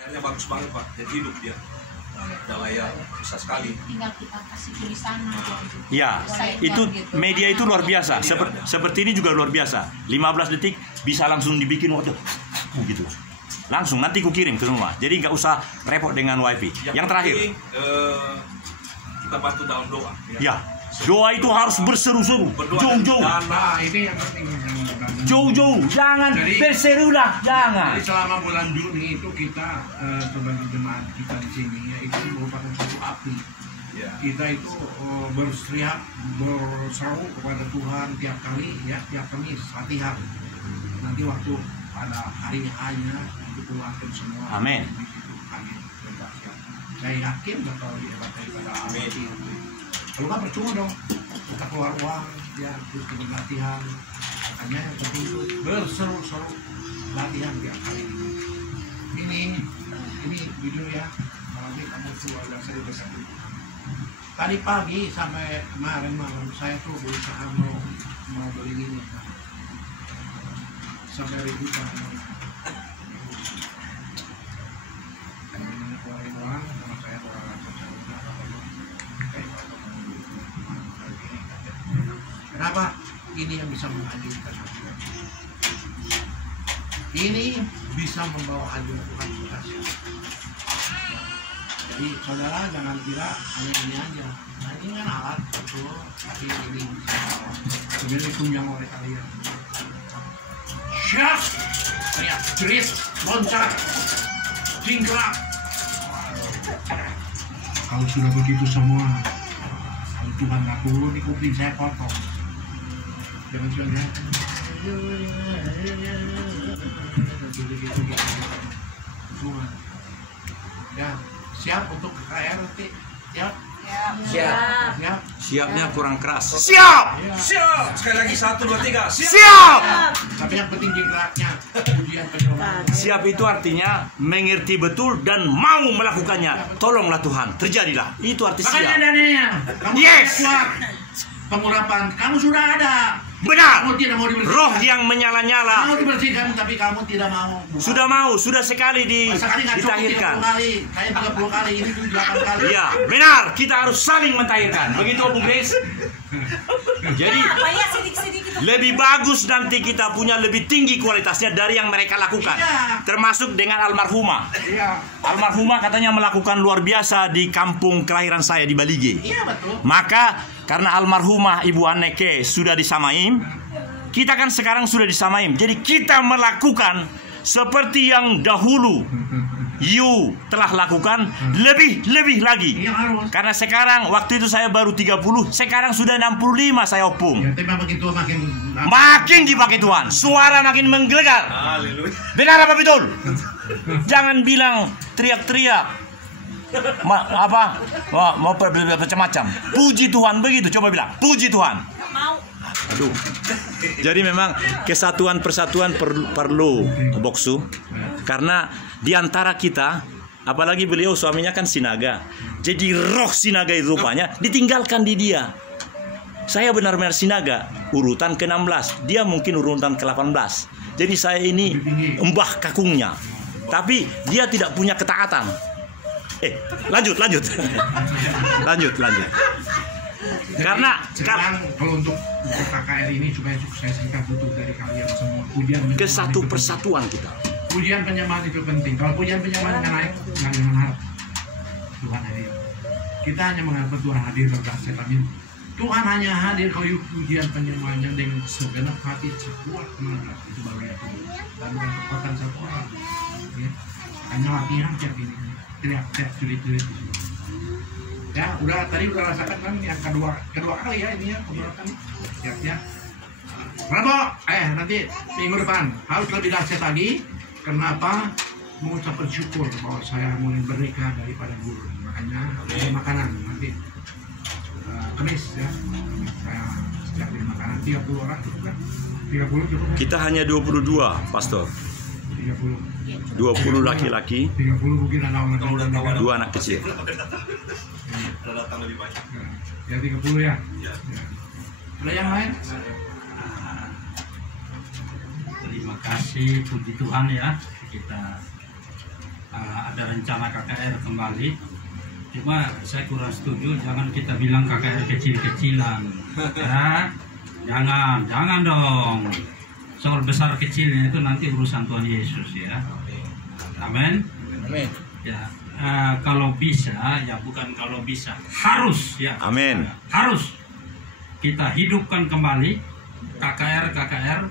Airnya bagus banget Pak, jadi hidup dia. Ada layar, bisa sekali. Tinggal kita kasih tulisan aja. Ya, itu media itu luar biasa. Seperti ini juga luar biasa. 15 detik bisa langsung dibikin waktu gitu. Langsung nanti ku kirim ke rumah. Jadi nggak usah repot dengan wifi. Yang terakhir, kita bantu dalam doa. Ya, doa itu harus berseru-seru, jauh-jauh. Nah, ini yang penting. Jauh-jauh, jangan berseru lah, jangan. Jadi selama bulan Juni itu kita sebagai jemaat kita di sini ya, itu merupakan suatu api. Ya. Kita itu berteriak, berseru kepada Tuhan tiap kali ya, tiap Kamis latihan. Nanti waktu pada harinya hanya dikeluarkan semua. Amin. Amin. Saya yakin bakal dipakai pada Amin. Kalau nggak percuma dong, kita keluar uang ya, terus kita latihan. Makanya yang penting itu berseru-seru latihan tiap kali. Ini jujur ya, apalagi kamu keluarga saya besar. Tadi pagi sampai kemarin malam saya tuh berusaha mau beli ini sampai ribuan. Keluarin uang sama saya kenapa? Ini yang bisa menghadirkan hadirat. Ini bisa membawa hadirat Tuhan kita. Jadi saudara jangan kira hanya ini aja. Nah ini kan alat betul, tapi ini bisa membawa. Kemudian ditunjang oleh kalian. Syak, teriak, jerit, loncat, singklak. Kalau sudah begitu semua, kalau Tuhan gak turun di kuping saya potong. Jangan cuma ya. Ya, siap untuk KKR nanti. Siap? Siap. Siapnya kurang keras. Siap! Siap! Sekali lagi 1, 2, 3. Siap! Tapi yang penting geraknya, ujian penyelamat. Siap itu artinya mengerti betul dan mau melakukannya. Tolonglah Tuhan, terjadilah. Itu arti siap. Makanya dananya. Kamu Yes! kuat. Pengurapan kamu sudah ada. Benar. Kamu tidak mau dibersihkan. Roh yang menyala-nyala Kamu dibersihkan tapi kamu tidak mau. sudah sekali Sekali nggak cukup 30 ditahirkan. kali. Saya 30 kali, ini 8 kali. Iya, benar. Kita harus saling mentahirkan. Begitu Bung Grace. Jadi lebih bagus nanti kita punya lebih tinggi kualitasnya dari yang mereka lakukan. Iya. Termasuk dengan almarhumah. Iya. Almarhumah katanya melakukan luar biasa di kampung kelahiran saya di Balige. Iya betul. Maka karena almarhumah Ibu Anneke sudah di Samaim, kita kan sekarang sudah di Samaim. Jadi kita melakukan seperti yang dahulu you telah lakukan, lebih lagi. Iya harus. Karena sekarang waktu itu saya baru 30, sekarang sudah 65 saya opung. Ya, tapi makin tua Makin dipakai Tuhan, suara makin menggelegar. Haleluya. Benar apa betul? Jangan bilang teriak-teriak. Mau macam-macam. Puji Tuhan begitu, coba bilang puji Tuhan. Aduh. Jadi memang kesatuan persatuan perlu Boksu. Karena di antara kita, apalagi beliau suaminya kan sinaga. Jadi roh sinaga itu rupanya ditinggalkan di dia. Saya benar-benar sinaga, urutan ke-16. Dia mungkin urutan ke-18. Jadi saya ini embah kakungnya. Tapi dia tidak punya ketaatan. Lanjut. lanjut. Karena sekarang kalau untuk KKR ini supaya sukses kita butuh dari kalian semua pujian kesatu persatuan kita. Pujian penyembahan itu penting. Kalau pujian penyembahan nggak naik, nggak mengharap Tuhan hadir. Kita hanya mengharap Tuhan hadir berdasar kami. Tuhan hanya hadir kalau pujian penyembahannya dengan segenap hati sekuat tenaga itu baru ya. Dan bukan kekuatan satu orang. Ya. Hanya latihan tiap ini. Teriak jerit-jerit. Ya, tadi udah rasakan kan yang kedua kali ya ini ya pemberontakan. Ya. Bravo. Nanti minggu depan harus lebih dahsyat lagi. Kenapa? Mengucapkan syukur bahwa saya mulai bernikah daripada guru. Makanya ada makanan nanti Kamis ya. Saya siapin makanan 30 orang cukup kan? 30 cukup kan? Kita hanya 22, Pastor. 30. 20 laki-laki, 30 mungkin ada orang 2 anak kecil. Ada datang lebih banyak. Ya 30 ya. Ya. Ada yang lain? Terima kasih, puji Tuhan ya, kita ada ada rencana KKR kembali. Cuma saya kurang setuju, jangan kita bilang KKR kecil-kecilan. Ya, jangan dong. Soal besar kecilnya itu nanti urusan Tuhan Yesus ya. Amin. Amin. Ya, kalau bisa ya, bukan kalau bisa, harus ya. Amin. Harus kita hidupkan kembali KKR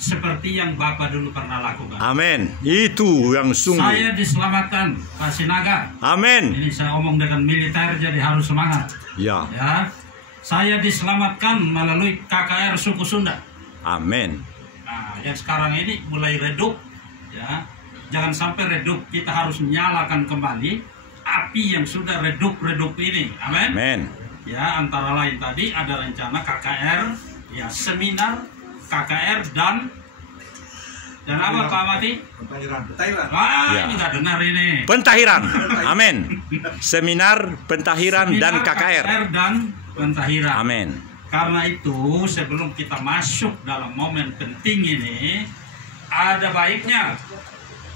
seperti yang Bapak dulu pernah lakukan. Amin. Itu yang sungguh. Saya diselamatkan, Pak Sinaga. Amin. Ini saya omong dengan militer, jadi harus semangat. Ya. Ya, saya diselamatkan melalui KKR suku Sunda. Amin. Nah, yang sekarang ini mulai redup, ya. Jangan sampai redup, kita harus nyalakan kembali api yang sudah redup ini. Amin. Amin. Ya, antara lain tadi ada rencana KKR, ya seminar KKR dan apa Pak Mati? Ya. Ini nggak dengar ini. Pentahiran. Amin. Seminar pentahiran dan KKR. Dan pentahiran. Amin. Karena itu sebelum kita masuk dalam momen penting ini, ada baiknya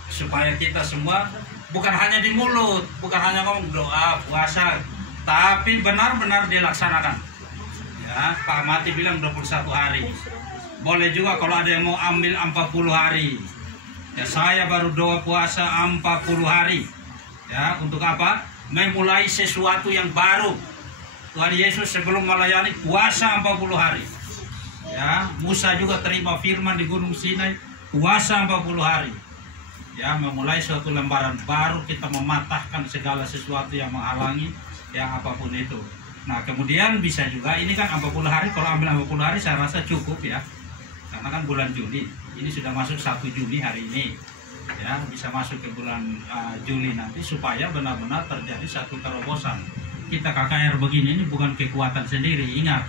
supaya kita semua bukan hanya di mulut, bukan hanya ngomong doa, puasa, tapi benar-benar dilaksanakan. Ya, Pak Mati bilang 21 hari. Boleh juga kalau ada yang mau ambil 40 hari. Ya, saya baru doa puasa 40 hari. Ya, untuk apa? Memulai sesuatu yang baru. Tuhan Yesus sebelum melayani puasa 40 hari. Ya, Musa juga terima firman di Gunung Sinai, puasa 40 hari. Ya, memulai suatu lembaran baru, kita mematahkan segala sesuatu yang menghalangi, yang apapun itu. Nah, kemudian bisa juga, ini kan 40 hari, kalau ambil 40 hari saya rasa cukup ya. Karena kan bulan Juli, ini sudah masuk 1 Juni hari ini. Ya, bisa masuk ke bulan Juli nanti supaya benar-benar terjadi satu terobosan. Kita KKR begini ini bukan kekuatan sendiri, ingat.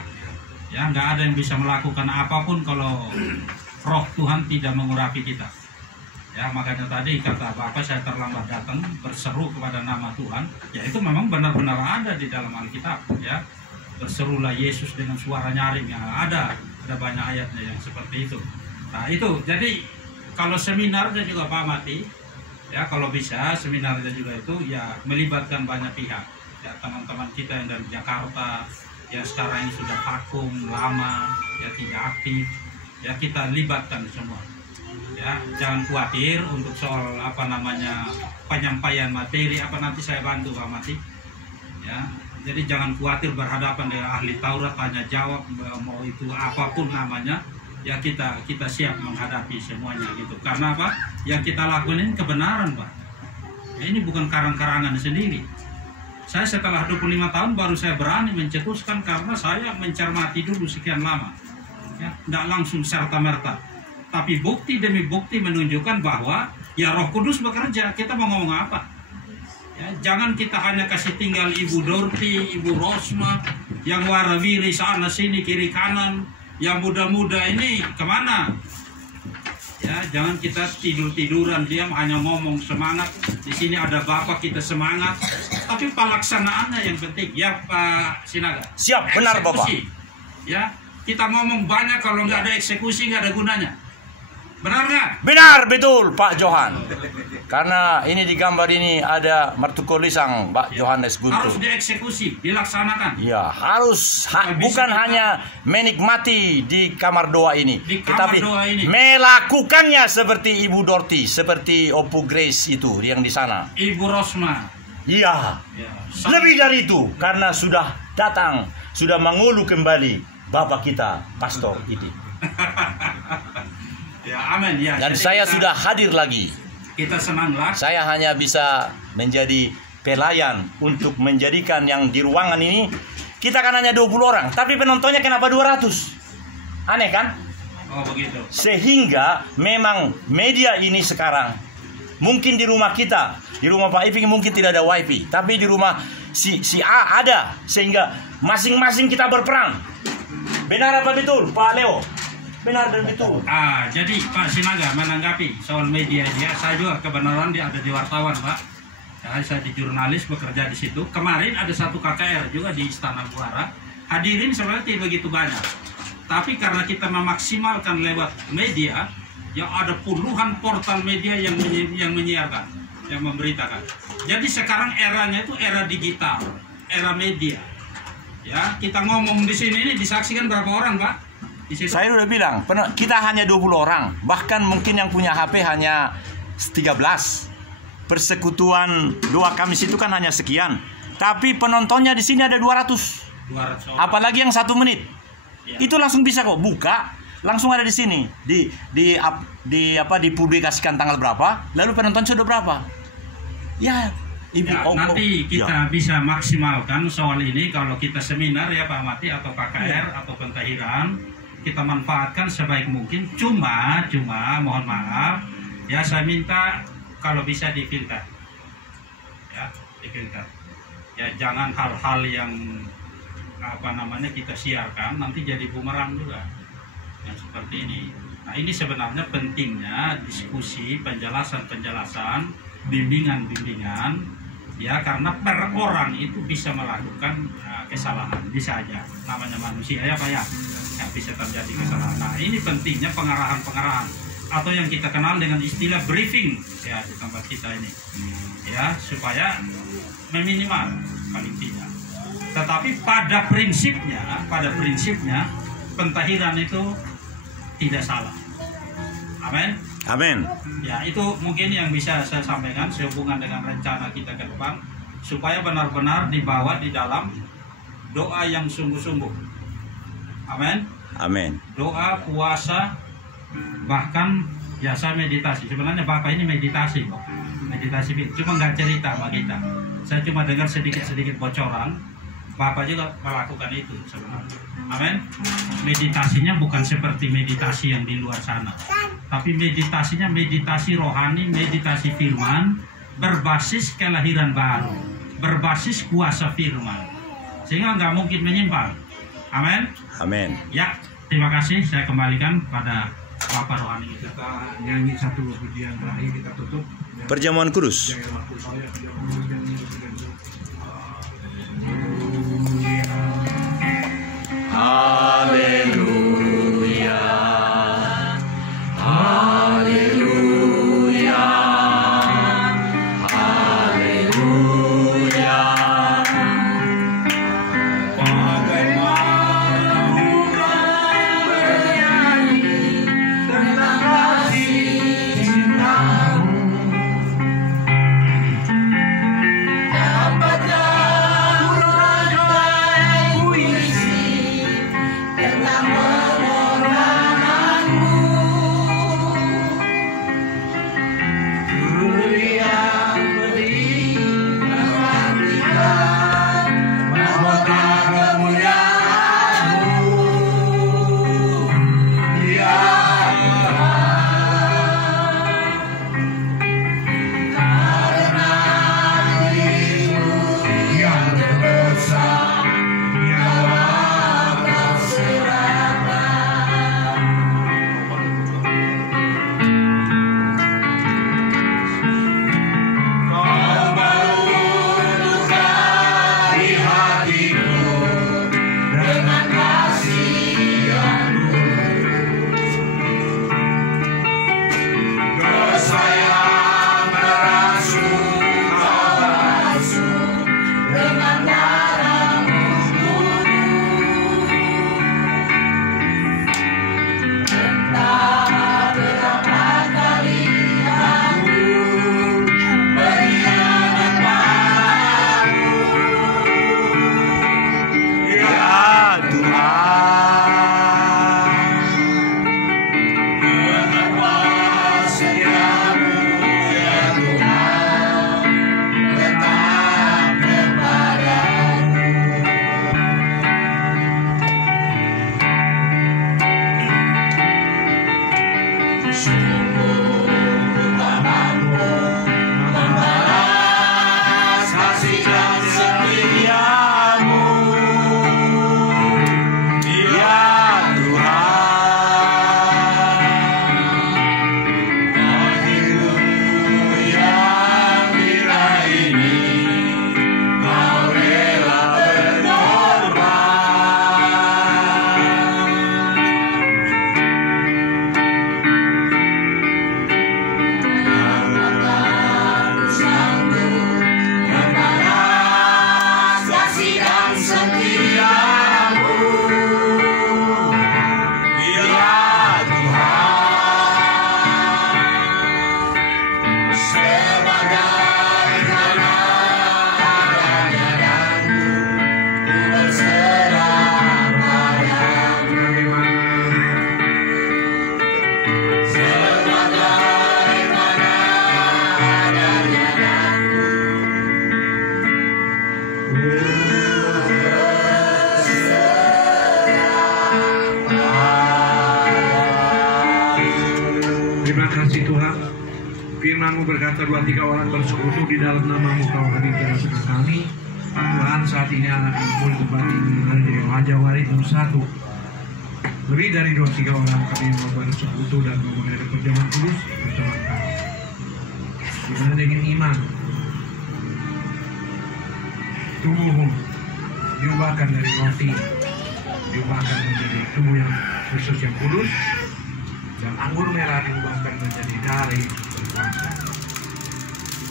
Ya, nggak ada yang bisa melakukan apapun kalau Roh Tuhan tidak mengurapi kita. Ya, makanya tadi kata Bapak, saya terlambat datang berseru kepada nama Tuhan. Ya, itu memang benar-benar ada di dalam Alkitab. Ya, berserulah Yesus dengan suara nyaring, yang ada banyak ayatnya yang seperti itu. Nah, itu jadi kalau seminarnya juga Pak Mati, ya kalau bisa seminarnya juga itu ya melibatkan banyak pihak. Ya, teman-teman kita yang dari Jakarta yang sekarang ini sudah vakum lama, ya tidak aktif, ya kita libatkan semua. Ya, jangan khawatir untuk soal penyampaian materi apa, nanti saya bantu Pak Mati. Ya, jadi jangan khawatir berhadapan dengan ahli Taurat tanya jawab, mau itu apapun namanya, ya kita siap menghadapi semuanya gitu. Karena apa? Yang kita lakukan ini kebenaran, Pak. Ya, ini bukan karang-karangan sendiri. Saya setelah 25 tahun baru saya berani mencetuskan karena saya mencermati dulu sekian lama. Ya, tidak langsung serta-merta. Tapi bukti demi bukti menunjukkan bahwa ya Roh Kudus bekerja. Kita mau ngomong apa? Ya, jangan kita hanya kasih tinggal Ibu Dorti, Ibu Rosma, yang warawiri sana sini kiri kanan, yang muda-muda ini kemana? Ya, jangan kita tidur-tiduran diam hanya ngomong semangat. Di sini ada Bapak, kita semangat, tapi pelaksanaannya yang penting. Ya Pak Sinaga. Siap, benar Bapak. Ya, kita ngomong banyak kalau nggak ada eksekusi nggak ada gunanya. Benar nggak? Benar, betul Pak Johan. Karena ini di gambar ini ada martukolisang Pak Johannes Guntur. Harus dieksekusi, dilaksanakan. Ya, harus bukan hanya menikmati di kamar doa ini, tetapi melakukannya seperti Ibu Dorti, seperti Opu Grace itu yang di sana. Ibu Rosma. Iya. Ya. Lebih dari itu, karena sudah datang, sudah mengulu kembali Bapak kita, Pastor itu. Ya, amin ya. Dan saya sudah hadir lagi. Kita senanglah. Saya hanya bisa menjadi pelayan untuk menjadikan yang di ruangan ini. Kita kan hanya 20 orang, tapi penontonnya kenapa 200? Aneh kan? Oh begitu. Sehingga memang media ini sekarang mungkin di rumah kita, di rumah Pak Iping mungkin tidak ada wifi, tapi di rumah si A ada, sehingga masing-masing kita berperan. Benar apa betul Pak Leo? Benar dan betul. Jadi Pak Sinaga menanggapi soal media dia, saya juga kebenaran dia ada di wartawan Pak. Ya, saya di jurnalis bekerja di situ. Kemarin ada satu KKR juga di Istana Buara. Hadirin sebenarnya tidak begitu banyak. Tapi karena kita memaksimalkan lewat media, ya ada puluhan portal media yang menyiarkan. yang memberitakan. Jadi sekarang eranya itu era digital, era media. Ya, kita ngomong di sini ini disaksikan berapa orang, Pak? Di situ. Saya udah bilang, kita hanya 20 orang. Bahkan mungkin yang punya HP hanya 13. Persekutuan Doa Kamis itu kan hanya sekian. Tapi penontonnya di sini ada 200. 200 orang. Apalagi yang 1 menit. Ya. Itu langsung bisa kok buka, langsung ada di sini. Dipublikasikan tanggal berapa, lalu penonton sudah berapa. Ya, Ibu. Ya, nanti kita bisa maksimalkan soal ini kalau kita seminar ya Pak Mati atau KKR atau pentahiran, kita manfaatkan sebaik mungkin. Cuma mohon maaf ya, saya minta kalau bisa difilter. Ya, difilter. Ya, jangan hal-hal yang kita siarkan nanti jadi bumerang juga. Yang seperti ini. Nah, ini sebenarnya pentingnya diskusi, penjelasan, bimbingan, ya, karena per orang itu bisa melakukan kesalahan, bisa aja, namanya manusia ya Pak ya, bisa terjadi kesalahan. Nah, ini pentingnya pengarahan atau yang kita kenal dengan istilah briefing ya di tempat kita ini, ya, supaya meminimal paling tidak. Tetapi pada prinsipnya pentahiran itu tidak salah. Amin. Amin. Ya, itu mungkin yang bisa saya sampaikan sehubungan dengan rencana kita ke depan, supaya benar-benar dibawa di dalam doa yang sungguh-sungguh. Amin. Amin. Doa, puasa, bahkan ya saya meditasi. Sebenarnya Bapak ini meditasi, Pak. Meditasi, cuma nggak cerita sama kita. Saya cuma dengar sedikit bocoran. Bapak juga melakukan itu sebenarnya. Amin. Meditasinya bukan seperti meditasi yang di luar sana, tapi meditasinya meditasi rohani, meditasi firman, berbasis kelahiran baru, berbasis kuasa firman, sehingga nggak mungkin menyimpang. Amin. Amin. Ya, terima kasih. Saya kembalikan pada Bapak rohani itu. Kita nyanyi satu pujian terakhir, kita tutup. Perjamuan kudus. Haleluya. Haleluya. Haleluya. Bagaimana bernyanyi tentang kasih cintamu, dapat Firman-Mu berkata 2-3 orang bersekutu di dalam nama-Mu Kau hadir di tengah kami. Tuhan, saat ini anak-anak-Mu di tempat ini ada di Raja Warid satu. Lebih dari 2-3 orang kami mau bersekutu dan mau menghadap perjamuan kudus bersama kami. Dimana dengan iman, tubuh-Mu diubahkan dari roti, diubahkan menjadi tubuh yang Kristus yang kudus, dan anggur merah diubahkan menjadi darah berkuasa.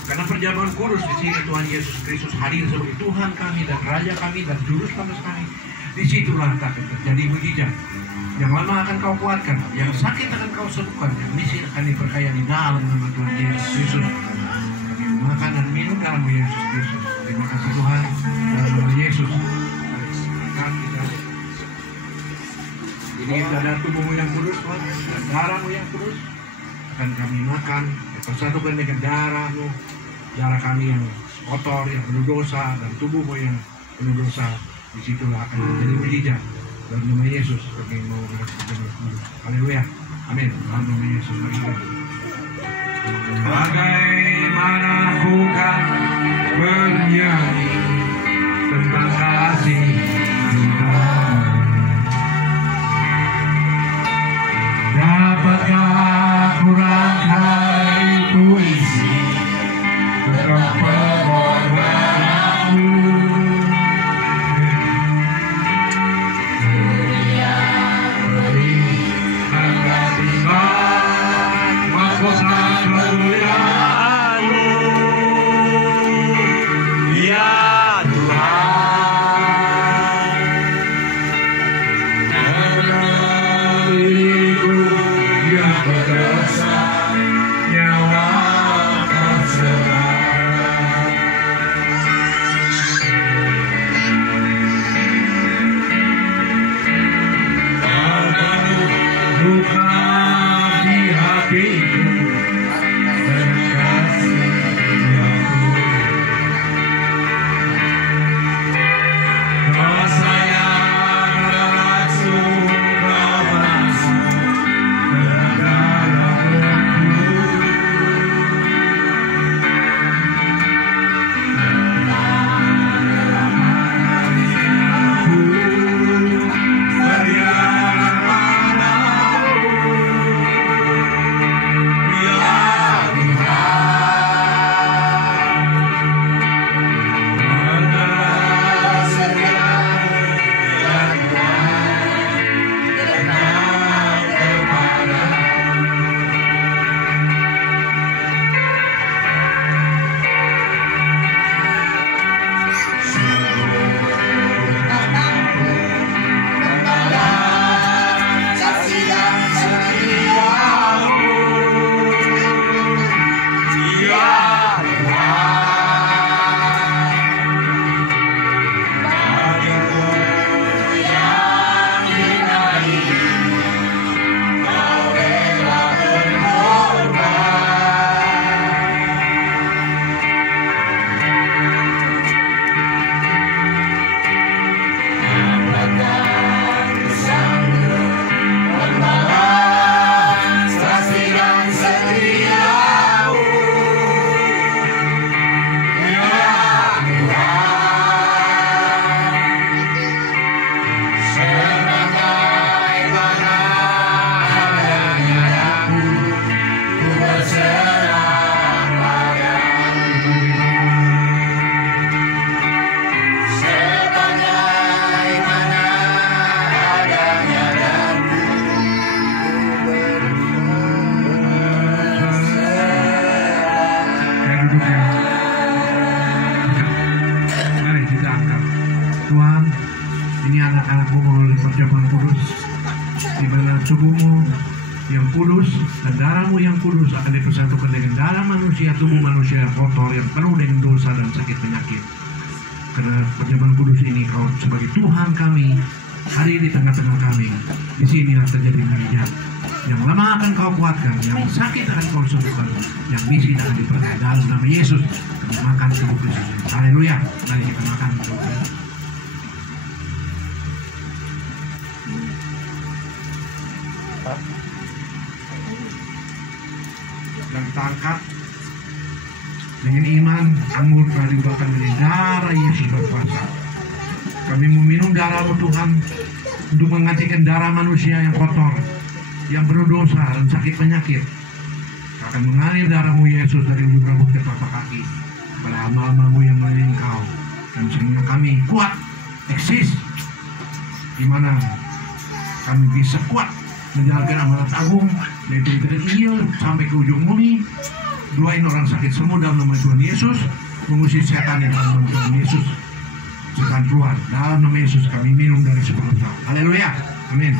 Karena perjamuan kudus di sini Tuhan Yesus Kristus hadir sebagai Tuhan kami dan Raja kami dan Juru Selamat kami. Disitulah akan terjadi mujizat. Yang lama akan Kau kuatkan, yang sakit akan Kau sembuhkan, yang miskin akan diperkaya di dalam nama Tuhan Yesus Kristus. Kami makan dan minum dalam nama Yesus Kristus. Terima kasih Tuhan dalam nama Yesus. Ini kita ada tubuh-Mu yang kudus Tuhan, dan darah-Mu yang kudus akan kami makan. Persatukan dengan darah-Mu, darah kami yang kotor, yang penuh dosa, dan tubuh-Mu yang penuh dosa. Disitulah akan menjadi mujizat. Dalam nama Yesus kami mau berdoa. Haleluya. Amin. Dalam nama Yesus bagaimana aku kan bernyanyi tentang kasih Tuhan. Dapatkah aku rangkai puisi tentang pengorbananmu? Tubuh-Mu yang kudus dan darah-Mu yang kudus akan dipersatukan dengan darah manusia, tubuh manusia yang kotor, yang penuh dengan dosa dan sakit penyakit. Karena perjamuan kudus ini Kau sebagai Tuhan kami hadir di tengah-tengah kami. Di sinilah terjadi mujizat. Yang lemah akan Kau kuatkan, yang sakit akan Kau sembuhkan, yang miskin akan diperkaya. Dalam nama Yesus kami makan tubuh Kristus. Haleluya. Mari kita makan tubuh Kristus. Dan kita angkat Dengan iman, anggur telah diubahkan menjadi darah Yesus berkuasa. Kami meminum darah-Mu Tuhan untuk menggantikan darah manusia yang kotor, yang penuh dosa dan sakit penyakit. Akan mengalir darah-Mu Yesus dari ujung rambut ke telapak kaki pada hamba-hamba-Mu yang mengelilingi Kau, dan sehingga kami kuat, eksis, di mana kami bisa kuat menjalankan amanat agung, yaitu dari Injil sampai ke ujung bumi, doain orang sakit sembuh dalam nama Tuhan Yesus, mengusir setan di dalam nama Tuhan Yesus, setan keluar dalam nama Yesus. Kami minum dari sebelum tahun. Haleluya, amin.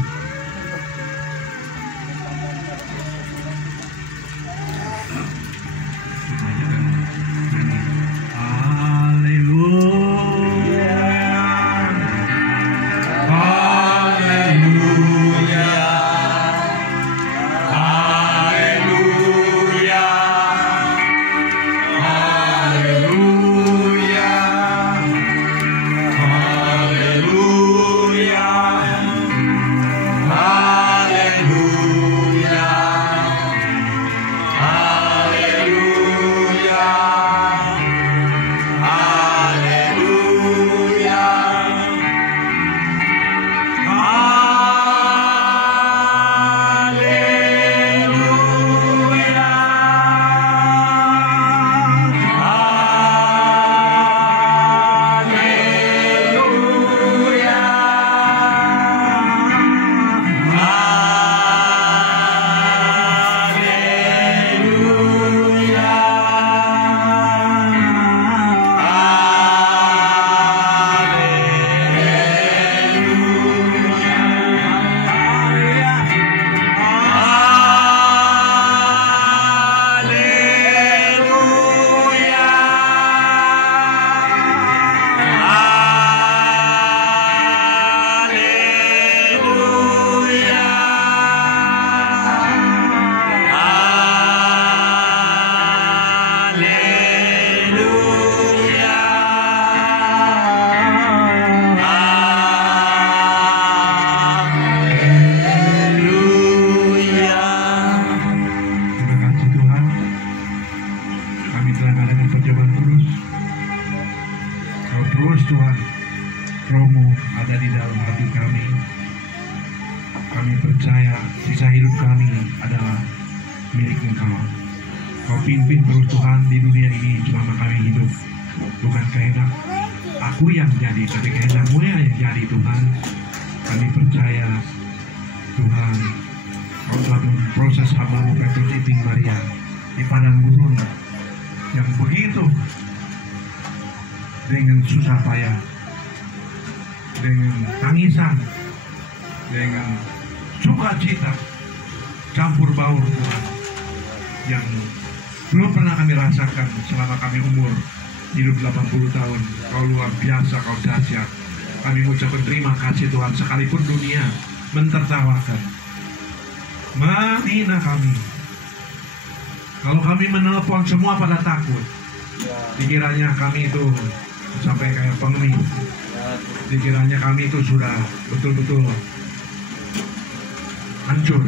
Tuhan, Roh-Mu ada di dalam hati kami. Kami percaya sisa hidup kami adalah milik Engkau. Kau pimpin terus Tuhan di dunia ini selama kami hidup. Bukan kehendak aku yang jadi, tapi kehendak-Mu yang jadi Tuhan. Kami percaya Tuhan, Kau telah memproses hamba-Mu Petrus ibn Maria di padang gurun yang begitu dengan susah payah, dengan tangisan, dengan sukacita campur baur Tuhan, yang belum pernah kami rasakan selama kami umur hidup 80 tahun. Kau luar biasa, Kau dahsyat. Kami mengucapkan terima kasih Tuhan, sekalipun dunia mentertawakan, menghina kami. Kalau kami menelpon semua pada takut, dikiranya kami itu sampai kayak pengemis, dikiranya kami itu sudah betul-betul hancur.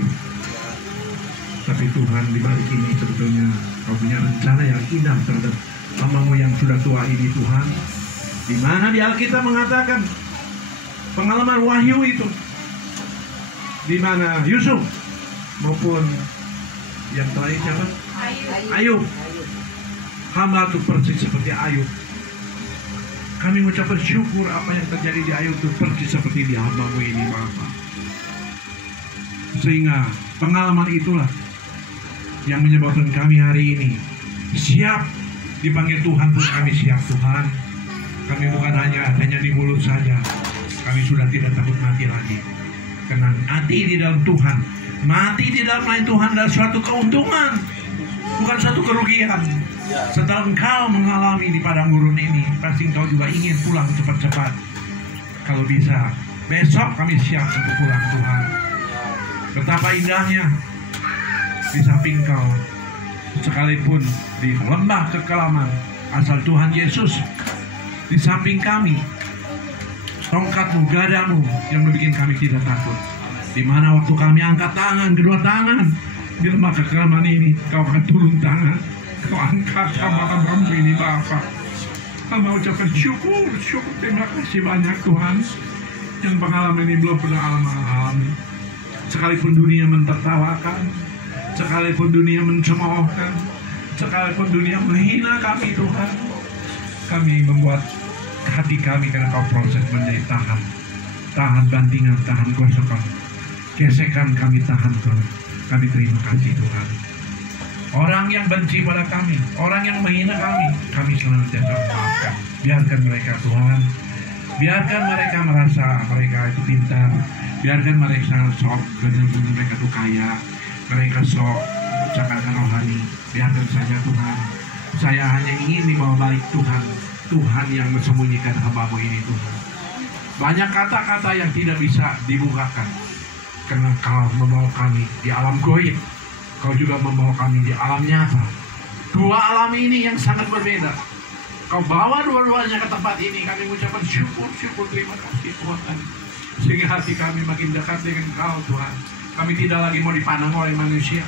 Tapi Tuhan, di balik ini sebetulnya Kau punya rencana yang indah terhadap hamba-Mu yang sudah tua ini Tuhan. Di mana di Alkitab mengatakan pengalaman Wahyu itu, di mana Yusuf maupun yang terakhir siapa? Ayub. Hamba itu persis seperti Ayub. Kami mengucapkan syukur apa yang terjadi di Ayub itu persis seperti di hamba-Mu ini Bapa. Sehingga pengalaman itulah yang menyebabkan kami hari ini siap dipanggil Tuhan pun kami siap Tuhan. Kami bukan hanya di mulut saja. Kami sudah tidak takut mati lagi. Karena mati di dalam Tuhan, mati di dalam lain Tuhan adalah suatu keuntungan, bukan suatu kerugian. Setelah engkau mengalami di padang gurun ini, pasti engkau juga ingin pulang cepat-cepat. Kalau bisa, besok kami siap untuk pulang Tuhan. Betapa indahnya di samping Kau, sekalipun di lembah kekelaman, asal Tuhan Yesus di samping kami, tongkat-Mu, gadamu yang membuat kami tidak takut. Di mana waktu kami angkat tangan, kedua tangan di lembah kekelaman ini, Kau akan turun tangan. Kau angkat hamba ini Bapak. Hamba ucapkan syukur terima kasih banyak Tuhan. Yang pengalaman ini belum pernah alami. Sekalipun dunia mentertawakan, sekalipun dunia mencemoohkan, sekalipun dunia menghina kami Tuhan, kami membuat hati kami karena Kau proses menjadi tahan bantingan, tahan gosokan, gesekan kami tahan Tuhan. Kami terima kasih Tuhan. Orang yang benci pada kami, orang yang menghina kami senantiasa maafkan. Biarkan mereka Tuhan, biarkan mereka merasa mereka itu pintar, biarkan mereka sok benar-benar mereka itu kaya, mereka sok cakapkan rohani. Biarkan saja Tuhan. Saya hanya ingin dibawa balik Tuhan, Tuhan yang mensembunyikan hamba-Mu ini Tuhan. Banyak kata-kata yang tidak bisa dibukakan, karena Kau membawa kami di alam goib, Kau juga membawa kami di alam nyata. Dua alam ini yang sangat berbeda. Kau bawa dua-duanya ke tempat ini. Kami mengucapkan syukur, terima kasih Tuhan. Sehingga hati kami makin dekat dengan Kau Tuhan. Kami tidak lagi mau dipandang oleh manusia,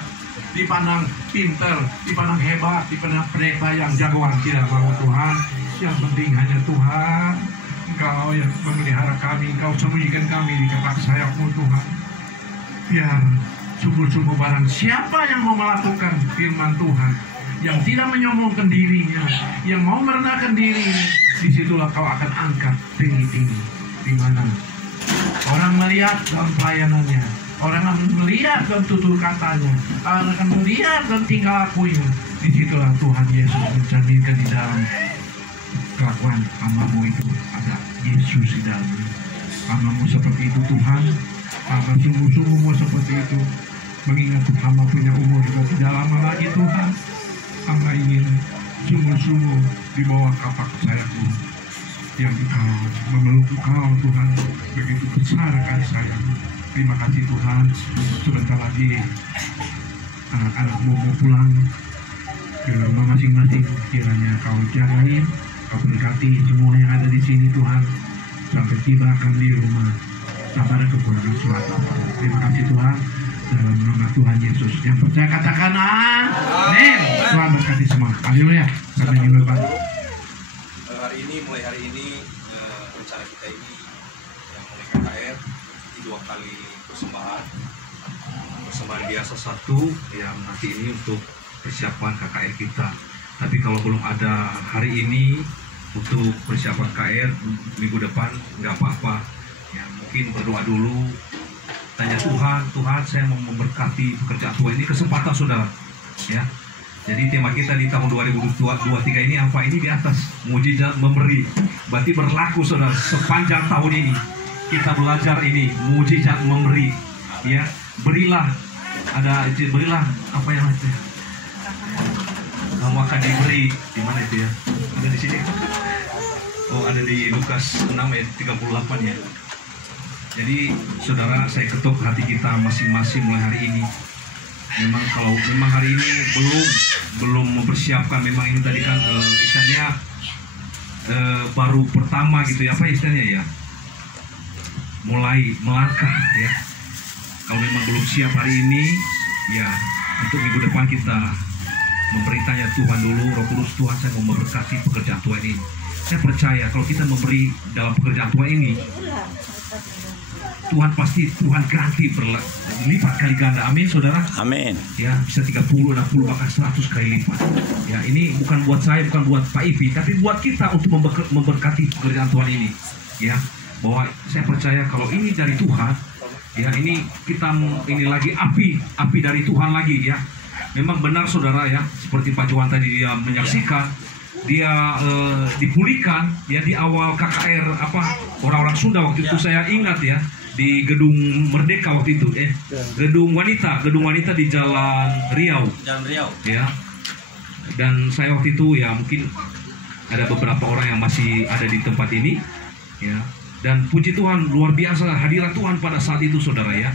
dipandang pintar, dipandang hebat, dipandang pendeta yang jagoan. Tidak mau Tuhan. Yang penting hanya Tuhan, Engkau yang memelihara kami. Engkau sembunyikan kami di kapak sayap-Mu Tuhan. Biar sungguh-sungguh barang siapa yang mau melakukan firman Tuhan, yang tidak menyombongkan dirinya, yang mau merendahkan dirinya, disitulah Kau akan angkat tinggi-tinggi. Di mana orang melihat dalam pelayanannya, orang akan melihat dalam tutur katanya, orang akan melihat dalam tingkah lakunya. Disitulah Tuhan Yesus mencerminkan di dalam kelakuan hamba-Mu itu ada Yesus di dalamnya. Hamba-Mu seperti itu Tuhan. Hamba sungguh-sungguh mau seperti itu. Mengingat hamba punya umur juga tidak lama lagi Tuhan. Hamba ingin sungguh-sungguh di bawah kapak sayap-Mu yang Kau memeluk Kau Tuhan. Begitu besar kasih sayang-Mu. Terima kasih Tuhan. Sebentar lagi anak-anak-Mu mau pulang ke rumah masing-masing. Kiranya Kau jagain, Kau berkati semua yang ada di sini Tuhan, sampai tiba kami di rumah tanpa ada kekurangan suatu. Terima kasih Tuhan. Dalam nama Tuhan Yesus. Yang percaya katakan amin. Tuhan berkati semua. Haleluya. Sampai jumpa. Mulai hari ini rencana kita ini yang mulai KKR di 2 kali persembahan biasa 1 yang nanti ini untuk persiapan KKR kita. Tapi kalau belum ada hari ini untuk persiapan KKR minggu depan nggak apa-apa. Ya mungkin berdoa dulu. Tanya Tuhan, saya mau memberkati pekerjaan Tuhan ini, kesempatan saudara. Ya, jadi tema kita di tahun 2023 ini apa? Ini di atas mujizat memberi. Berarti berlaku saudara sepanjang tahun ini. Kita belajar ini mujizat memberi. Ya, berilah apa yang itu? Kamu akan diberi. Di mana itu ya? Ada di sini. Oh, ada di Lukas 6 ayat 38 ya. Jadi saudara, saya ketuk hati kita masing-masing mulai hari ini. Memang kalau memang hari ini belum mempersiapkan, memang ini tadi kan istilahnya baru pertama gitu ya, apa istilahnya ya, mulai melangkah ya. Kalau memang belum siap hari ini ya, untuk minggu depan kita memberitanya Tuhan dulu. Roh Kudus Tuhan, saya mau memberkati pekerjaan Tuhan ini. Saya percaya kalau kita memberi dalam pekerjaan Tuhan ini, Tuhan pasti Tuhan ganti berlipat kali ganda. Amin saudara. Amin. Ya, bisa 30, 60, bahkan 100 kali lipat. Ya, ini bukan buat saya, bukan buat Pak Ivi, tapi buat kita untuk memberkati pekerjaan Tuhan ini. Ya, bahwa saya percaya kalau ini dari Tuhan, ya ini kita ini lagi api dari Tuhan lagi ya. Memang benar saudara ya, seperti Pak Johan tadi dia menyaksikan, dia dipulihkan ya di awal KKR orang-orang Sunda waktu itu. Saya ingat ya, di Gedung Merdeka waktu itu, Gedung Wanita di Jalan Riau ya. Dan saya waktu itu ya, mungkin ada beberapa orang yang masih ada di tempat ini ya. Dan puji Tuhan, luar biasa hadirat Tuhan pada saat itu saudara ya.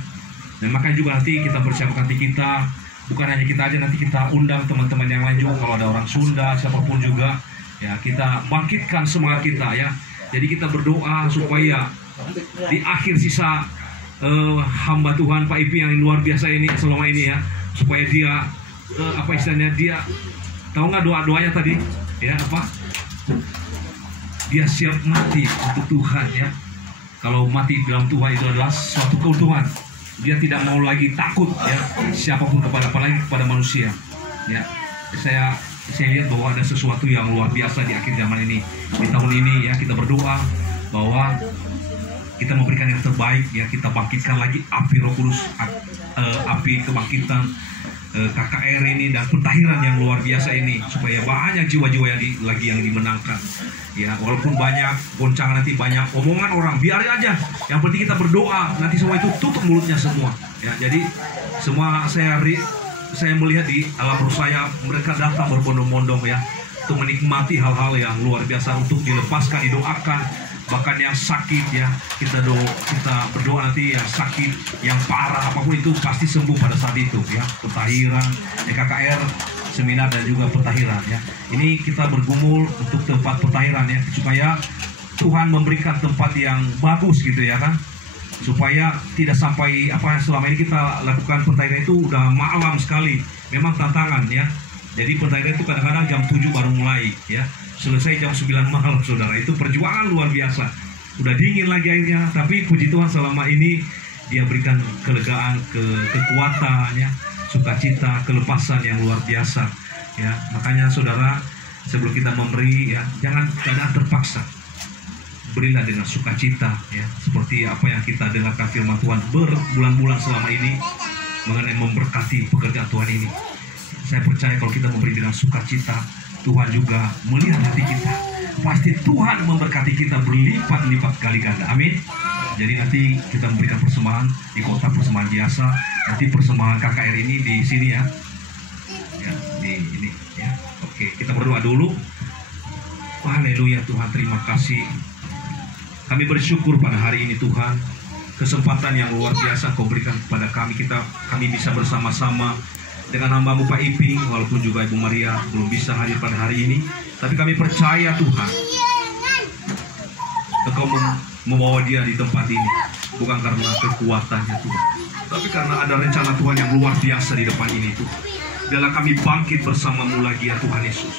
Dan makanya juga nanti kita persiapkan hati kita, bukan hanya kita aja, nanti kita undang teman-teman yang lain juga. Kalau ada orang Sunda, siapapun juga ya, kita bangkitkan semangat kita ya. Jadi kita berdoa supaya di akhir sisa hamba Tuhan Pak Ipi yang luar biasa ini selama ini ya, supaya dia istilahnya dia Tahu nggak doanya tadi? Ya apa? Dia siap mati untuk Tuhan ya. Kalau mati dalam Tuhan itu adalah suatu keuntungan. Dia tidak mau lagi takut ya siapapun apalagi kepada manusia. Ya, saya lihat bahwa ada sesuatu yang luar biasa di akhir zaman ini. Di tahun ini ya kita berdoa bahwa kita memberikan yang terbaik ya, kita bangkitkan lagi api Roh Kudus, api kebangkitan KKR ini dan pentahiran yang luar biasa ini, supaya banyak jiwa-jiwa yang dimenangkan ya. Walaupun banyak goncangan, nanti banyak omongan orang, biarin aja, yang penting kita berdoa, nanti semua itu tutup mulutnya semua ya. Jadi semua saya melihat di alam roh saya, mereka datang berbondong-bondong ya untuk menikmati hal-hal yang luar biasa, untuk dilepaskan, didoakan. Bahkan yang sakit ya, kita berdoa nanti yang sakit, yang parah apapun itu pasti sembuh pada saat itu ya. Pentahiran, KKR, seminar dan juga pentahiran ya. Ini kita bergumul untuk tempat pentahiran ya, supaya Tuhan memberikan tempat yang bagus gitu ya kan, supaya tidak sampai apa yang selama ini kita lakukan pentahiran itu udah malam sekali. Memang tantangan ya. Jadi pentahiran itu kadang-kadang jam 7 baru mulai ya, selesai jam 9 malam saudara. Itu perjuangan luar biasa. Udah dingin lagi airnya, tapi puji Tuhan selama ini Dia berikan kelegaan, kekuatan ya, sukacita, kelepasan yang luar biasa ya. Makanya saudara, sebelum kita memberi ya, jangan terpaksa. Berilah dengan sukacita ya, seperti apa yang kita dengarkan firman Tuhan berbulan-bulan selama ini mengenai memberkati pekerjaan Tuhan ini. Saya percaya kalau kita memberi dengan sukacita, Tuhan juga melihat hati kita. Pasti Tuhan memberkati kita berlipat-lipat kali ganda. Amin. Jadi nanti kita memberikan persembahan di kota, persembahan biasa. Nanti persembahan KKR ini di sini ya. Ya, di ini ya. Oke, kita berdoa dulu. Haleluya Tuhan, terima kasih. Kami bersyukur pada hari ini Tuhan, kesempatan yang luar biasa Kau berikan kepada kami. Kami bisa bersama-sama dengan hamba-Mu Pak Iping, walaupun juga Ibu Maria belum bisa hadir pada hari ini, tapi kami percaya Tuhan, Engkau membawa dia di tempat ini bukan karena kekuatannya Tuhan, tapi karena ada rencana Tuhan yang luar biasa di depan ini Tuhan. Biarlah kami bangkit bersama-Mu lagi ya Tuhan Yesus.